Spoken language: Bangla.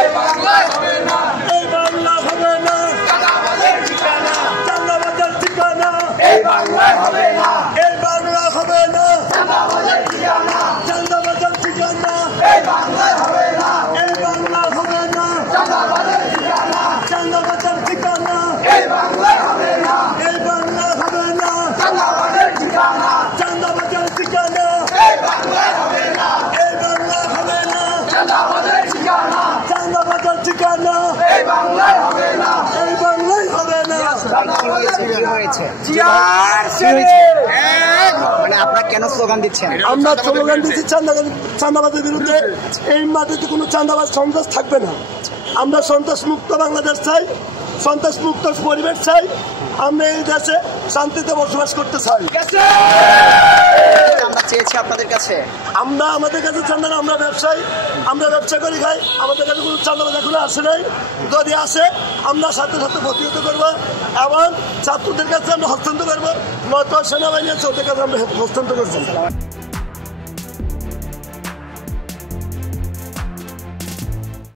এই বাংলা হবে না, এই বাংলা হবে না, চাঁদাবাজের ঠিকানা, চাঁদাবাজের ঠিকানা, এই বাংলা হবে না, এই বাংলা হবে না, চাঁদাবাজের ঠিকানা, চাঁদাবাজের ঠিকানা, এই বাংলা হবে না, এই বাংলা হবে না, চাঁদাবাজের ঠিকানা, চাঁদাবাজের ঠিকানা, এই বাংলা হবে না, এই বাংলা হবে না, চাঁদাবাজের ঠিকানা, চাঁদাবাজের ঠিকানা, এই বাংলা হবে না, এই বাংলা হবে না, চাঁদাবাজের ঠিকানা, চাঁদাবাজের ঠিকানা, এই বাংলা হবে না, এই বাংলাই হবে না। মানে আপনারা কেন স্লোগান দিচ্ছেন? আমরা স্লোগান দিচ্ছি চাঁদাবাজের বিরুদ্ধে। এই মাটিতে কোনো চাঁদাবাজ সন্ত্রাস থাকবে না। আমরা সন্ত্রাস মুক্ত বাংলাদেশ চাই, সন্ত্রাস মুক্ত পরিবেশ চাই। আমরা এই দেশে শান্তিতে বসবাস করতে চাই। আমরা চেয়েছি আপনাদের কাছে, আমরা আমাদের কাছে চাঁদা না, আমরা ব্যবসায়ী, আমরা ব্যবসা করি খাই। আমাদের কাছে কোনো চাঁদাবাজ এখনো আসে নাই। যদি আসে আমরা সাথে সাথে প্রতিহত করবো এবং ছাত্রদের কাছে আমরা হস্তান্তর করবো। নয়তো সেনাবাহিনী আছে, ওদের কাছে আমরা হস্তান্তর করবো।